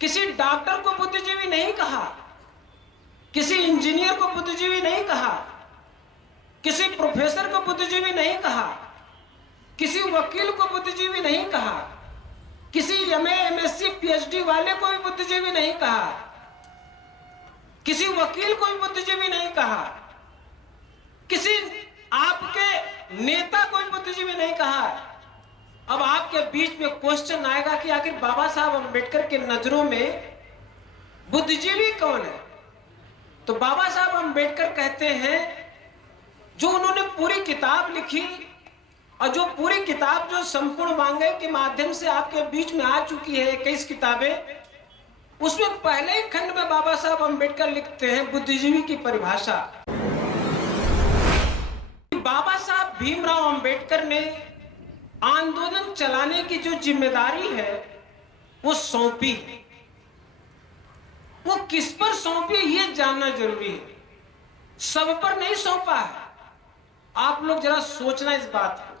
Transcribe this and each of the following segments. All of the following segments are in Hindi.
किसी डॉक्टर को बुद्धिजीवी नहीं कहा, किसी इंजीनियर को बुद्धिजीवी नहीं कहा, किसी प्रोफेसर को बुद्धिजीवी नहीं कहा, किसी वकील को बुद्धिजीवी नहीं कहा, किसी एमए एमएससी पीएचडी वाले को भी बुद्धिजीवी नहीं कहा, किसी वकील को भी बुद्धिजीवी नहीं कहा, किसी आपके नेता को भी बुद्धिजीवी नहीं कहा। अब आपके बीच में क्वेश्चन आएगा कि आखिर बाबा साहब अम्बेडकर के नजरों में बुद्धिजीवी कौन है? तो बाबा साहब अम्बेडकर कहते हैं, जो उन्होंने पूरी किताब लिखी और जो पूरी किताब जो संपूर्ण वांग्मय के माध्यम से आपके बीच में आ चुकी है, 21 किताबें, उसमें पहले ही खंड में बाबा साहब अम्बेडकर लिखते हैं बुद्धिजीवी की परिभाषा। बाबा साहब भीमराव अम्बेडकर ने आंदोलन चलाने की जो जिम्मेदारी है वो सौंपी। वो किस पर सौंपी ये जानना जरूरी है, सब पर नहीं सौंपा है। आप लोग जरा सोचना इस बात को।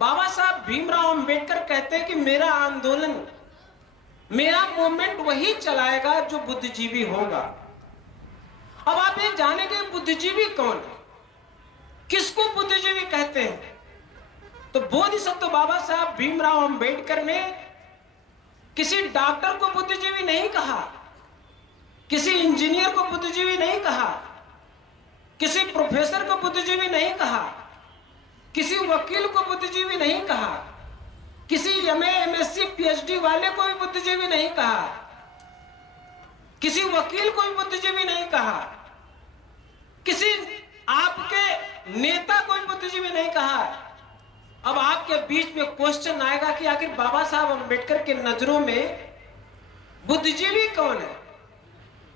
बाबा साहब भीमराव अम्बेडकर कहते हैं कि मेरा आंदोलन, मेरा मूवमेंट वही चलाएगा जो बुद्धिजीवी होगा। अब आप ये जानेंगे बुद्धिजीवी कौन है, किसको बुद्धिजीवी कहते हैं? तो बोधिसत्व बाबा साहब भीमराव अम्बेडकर ने किसी डॉक्टर को बुद्धिजीवी नहीं कहा, किसी इंजीनियर को बुद्धिजीवी नहीं कहा, किसी प्रोफेसर को बुद्धिजीवी नहीं कहा, किसी वकील को बुद्धिजीवी नहीं कहा, किसी एमए एमएससी पीएचडी वाले को भी बुद्धिजीवी नहीं कहा, किसी वकील को भी बुद्धिजीवी नहीं कहा, किसी आपके नेता को भी बुद्धिजीवी नहीं कहा। अब आपके बीच में क्वेश्चन आएगा कि आखिर बाबा साहब अम्बेडकर के नजरों में बुद्धिजीवी कौन है?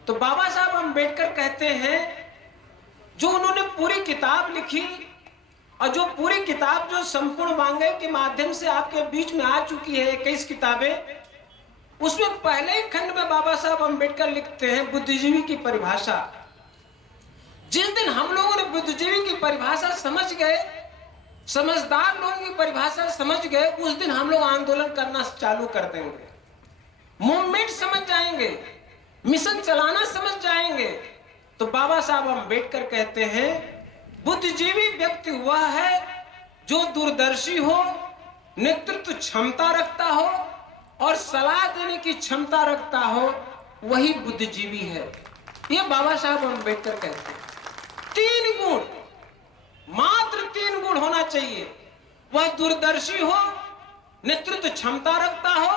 तो बाबा साहब अम्बेडकर कहते हैं, जो उन्होंने पूरी किताब लिखी और जो पूरी किताब जो संपूर्ण वांग्मय के माध्यम से आपके बीच में आ चुकी है, 21 किताबें, उसमें पहले ही खंड में बाबा साहब अम्बेडकर लिखते हैं बुद्धिजीवी की परिभाषा। जिस दिन हम लोगों ने बुद्धिजीवी की परिभाषा समझ गए, समझदार लोगों की परिभाषा समझ गए, उस दिन हम लोग आंदोलन करना चालू कर देंगे, मूवमेंट समझ जाएंगे, मिशन चलाना समझ जाएंगे। तो बाबा साहब अम्बेडकर कहते हैं, बुद्धिजीवी व्यक्ति वह है जो दूरदर्शी हो, नेतृत्व क्षमता रखता हो और सलाह देने की क्षमता रखता हो, वही बुद्धिजीवी है। ये बाबा साहब अम्बेडकर कहते हैं। 3 गुण, मात्र 3 गुण होना चाहिए। वह दूरदर्शी हो, नेतृत्व क्षमता रखता हो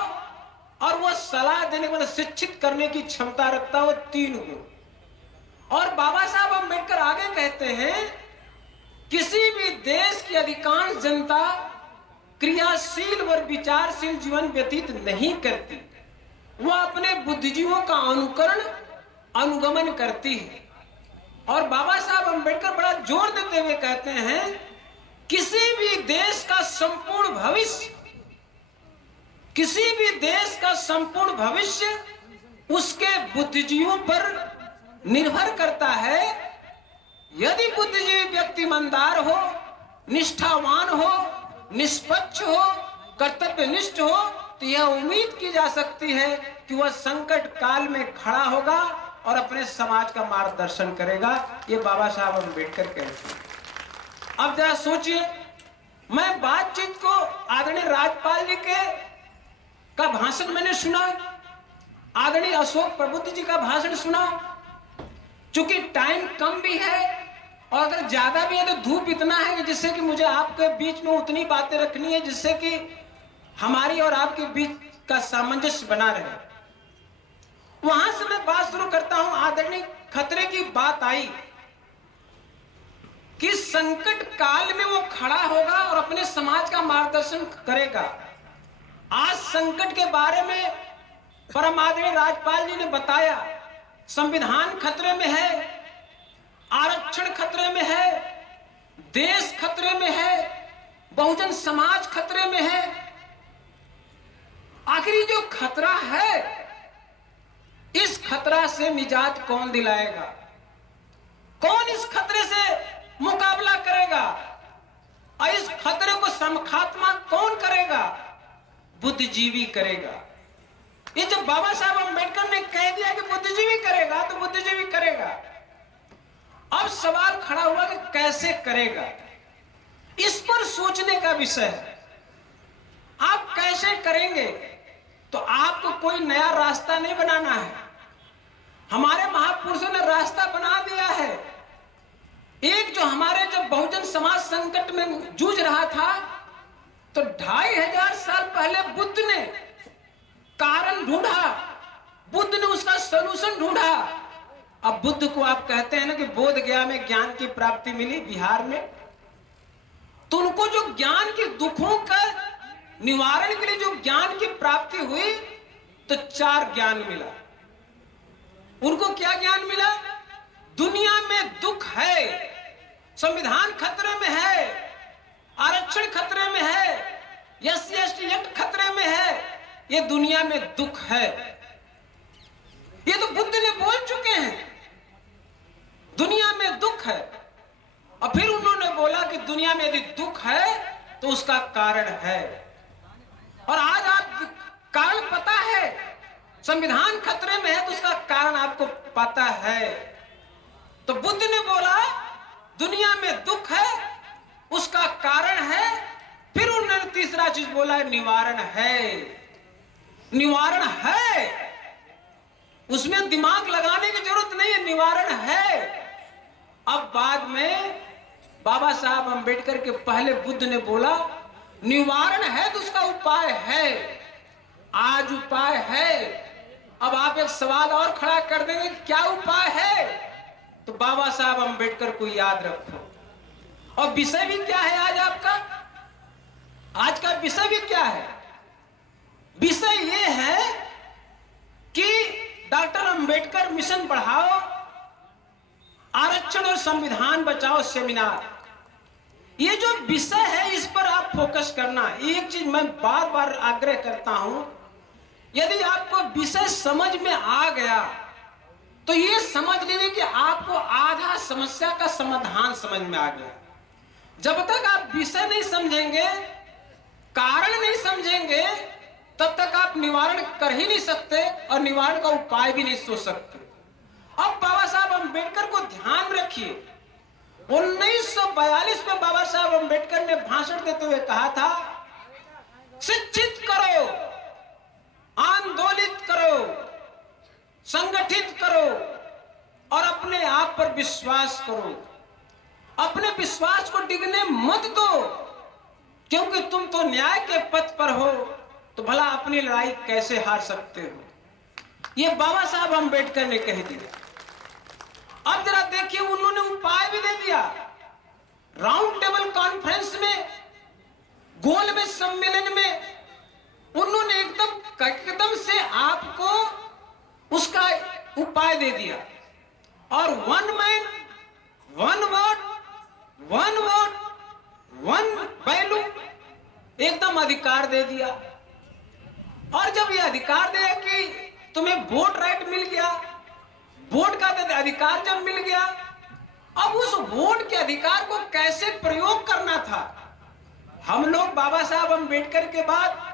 और वह सलाह देने मतलब शिक्षित करने की क्षमता रखता हो। 3 गुण। और बाबा साहब अम्बेडकर आगे कहते हैं, किसी भी देश की अधिकांश जनता क्रियाशील और विचारशील जीवन व्यतीत नहीं करती, वह अपने बुद्धिजीवों का अनुकरण अनुगमन करती है। और बाबा साहब अम्बेडकर बड़ा जोर देते हुए कहते हैं, किसी भी देश का संपूर्ण भविष्य, किसी भी देश का संपूर्ण भविष्य उसके बुद्धिजीवों पर निर्भर करता है। यदि बुद्धिजीवी व्यक्ति ईमानदार हो, निष्ठावान हो, निष्पक्ष हो, कर्तव्यनिष्ठ हो, तो यह उम्मीद की जा सकती है कि वह संकट काल में खड़ा होगा और अपने समाज का मार्गदर्शन करेगा। ये बाबा साहब अम्बेडकर कहते हैं। अब जरा सोचिए, मैं बातचीत को आदरणीय राज्यपाल जी का भाषण मैंने सुना, आदरणीय अशोक प्रबुद्ध जी का भाषण सुना। चूंकि टाइम कम भी है और अगर ज्यादा भी है तो धूप इतना है कि जिससे कि मुझे आपके बीच में उतनी बातें रखनी है जिससे कि हमारी और आपके बीच का सामंजस्य बना रहे। वहां से मैं बात शुरू करता हूं। आदरणीय खतरे की बात आई कि संकट काल में वो खड़ा होगा और अपने समाज का मार्गदर्शन करेगा। आज संकट के बारे में परम आदरणीय राज्यपाल जी ने बताया, संविधान खतरे में है, आरक्षण खतरे में है, देश खतरे में है, बहुजन समाज खतरे में है। आखिर ये जो खतरा है, इस खतरा से निजात कौन दिलाएगा? कौन इस खतरे से मुकाबला करेगा? और इस खतरे को समखात्मा कौन करेगा? बुद्धिजीवी करेगा। ये जब बाबा साहब अम्बेडकर ने कह दिया कि बुद्धिजीवी करेगा तो बुद्धिजीवी करेगा, अब सवाल खड़ा हुआ कि कैसे करेगा। इस पर सोचने का विषय है। आप कैसे करेंगे तो आपको कोई नया रास्ता नहीं बनाना है। हमारे महापुरुषों ने रास्ता बना दिया है। एक जो हमारे जब बहुजन समाज संकट में जूझ रहा था तो 2500 साल पहले बुद्ध ने कारण ढूंढा, बुद्ध ने उसका सलूशन ढूंढा। अब बुद्ध को आप कहते हैं ना कि बोध गया में ज्ञान की प्राप्ति मिली बिहार में, तो उनको जो ज्ञान के दुखों का निवारण के लिए जो ज्ञान की प्राप्ति हुई तो 4 ज्ञान मिला। उनको क्या ज्ञान मिला? दुनिया में दुख है, संविधान खतरे में है, आरक्षण खतरे में है, SC/ST एक्ट खतरे में है, ये दुनिया में दुख है। ये तो बुद्ध ने बोल चुके हैं, दुनिया में दुख है। और फिर उन्होंने बोला कि दुनिया में यदि दुख है तो उसका कारण है। और आज आप कारण पता है, संविधान खतरे में है तो उसका कारण आपको पता है। तो बुद्ध ने बोला दुनिया में दुख है, उसका कारण है। फिर उन्होंने तीसरा चीज बोला है, निवारण है। निवारण है, उसमें दिमाग लगाने की जरूरत नहीं है, निवारण है। अब बाद में बाबा साहब अम्बेडकर के पहले बुद्ध ने बोला निवारण है तो उसका उपाय है। आज उपाय है। अब आप एक सवाल और खड़ा कर देंगे, क्या उपाय है? तो बाबा साहब अम्बेडकर को याद रखो। और विषय भी क्या है आज आपका? आज का विषय भी क्या है? विषय ये है कि डॉक्टर अम्बेडकर मिशन बढ़ाओ, आरक्षण और संविधान बचाओ सेमिनार। ये जो विषय है इस पर आप फोकस करना। एक चीज मैं बार बार आग्रह करता हूं, यदि आपको विषय समझ में आ गया तो ये समझ लीजिए कि आपको आधा समस्या का समाधान समझ में आ गया। जब तक आप विषय नहीं समझेंगे, कारण नहीं समझेंगे, तब तक आप निवारण कर ही नहीं सकते और निवारण का उपाय भी नहीं सोच सकते। अब बाबा साहब अम्बेडकर को ध्यान रखिए, 1942 में बाबा साहब अम्बेडकर ने भाषण देते हुए कहा था, शिक्षित करो, आंदोलित करो, संगठित करो और अपने आप पर विश्वास करो। अपने विश्वास को डिगने मत दो, क्योंकि तुम तो न्याय के पथ पर हो, तो भला अपनी लड़ाई कैसे हार सकते हो। ये बाबा साहब अम्बेडकर ने कह दिया। अब जरा देखिए, उन्होंने उपाय भी दे दिया। राउंड टेबल कॉन्फ्रेंस में, गोल में सम्मेलन में उन्होंने एकदम से आपको उसका उपाय दे दिया। और 1 मैन 1 वोट 1 वोट 1 वैल्यू एकदम अधिकार दे दिया। और जब यह अधिकार दिया कि तुम्हें वोट राइट मिल गया, वोट का अधिकार जब मिल गया, अब उस वोट के अधिकार को कैसे प्रयोग करना था। हम लोग बाबा साहब अम्बेडकर के बाद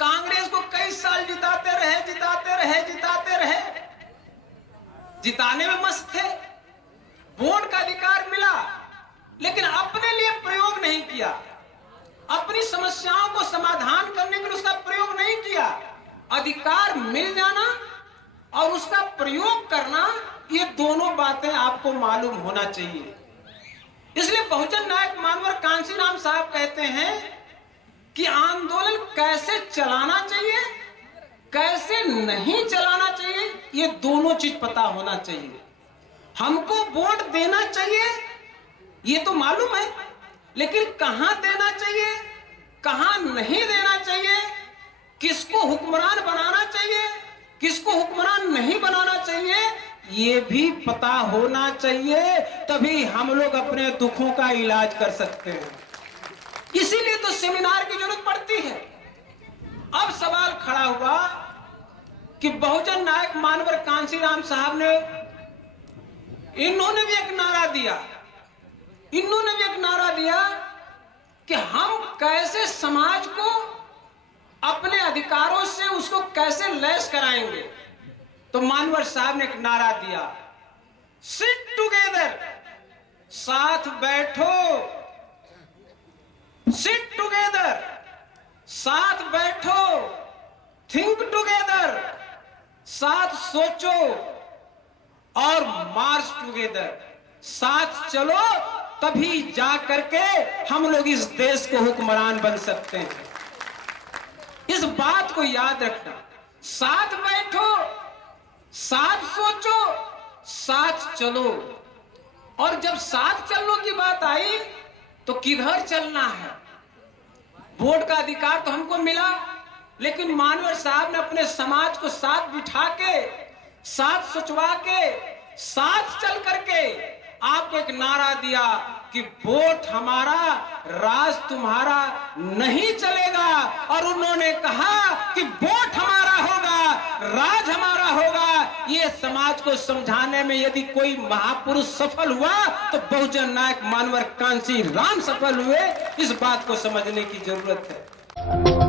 कांग्रेस को कई साल जिताते रहे, जिताने में मस्त थे, वोट का अधिकार मिला, लेकिन अपने लिए प्रयोग नहीं किया, अपनी समस्याओं को समाधान करने के लिए उसका प्रयोग नहीं किया। अधिकार मिल जाना और उसका प्रयोग करना, ये दोनों बातें आपको मालूम होना चाहिए। इसलिए बहुजन नायक मानवर कांशीराम साहब कहते हैं कि आंदोलन कैसे चलाना चाहिए, कैसे नहीं चलाना चाहिए, ये दोनों चीज पता होना चाहिए। हमको वोट देना चाहिए, ये तो मालूम है, लेकिन कहां देना चाहिए, कहां नहीं देना चाहिए, किसको हुक्मरान बनाना चाहिए, किसको हुक्मरान नहीं बनाना चाहिए, ये भी पता होना चाहिए। तभी हम लोग अपने दुखों का इलाज कर सकते हैं। इसीलिए तो सेमिनार की जरूरत पड़ती है। अब सवाल खड़ा हुआ कि बहुजन नायक मानवर कांशीराम साहब ने, इन्होंने भी एक नारा दिया कि हम कैसे समाज को अपने अधिकारों से उसको कैसे लैस कराएंगे। तो मानवर साहब ने एक नारा दिया, सिट टुगेदर, साथ बैठो, सिट टुगेदर, साथ बैठो, थिंक टुगेदर, साथ सोचो, और मार्च टुगेदर, साथ चलो, तभी जा करके हम लोग इस देश को हुक्मरान बन सकते हैं। इस बात को याद रखना, साथ बैठो, साथ सोचो, साथ चलो। और जब साथ चलने की बात आई तो किधर चलना है। वोट का अधिकार तो हमको मिला, लेकिन मानवर साहब ने अपने समाज को साथ बिठा के, साथ सोचवा के, साथ चल करके आपको एक नारा दिया कि वोट हमारा, राज तुम्हारा नहीं चलेगा। और उन्होंने कहा कि वोट हमारा होगा, राज हमारा होगा। ये समाज को समझाने में यदि कोई महापुरुष सफल हुआ तो बहुजन नायक मानवर कांसी राम सफल हुए। इस बात को समझने की जरूरत है।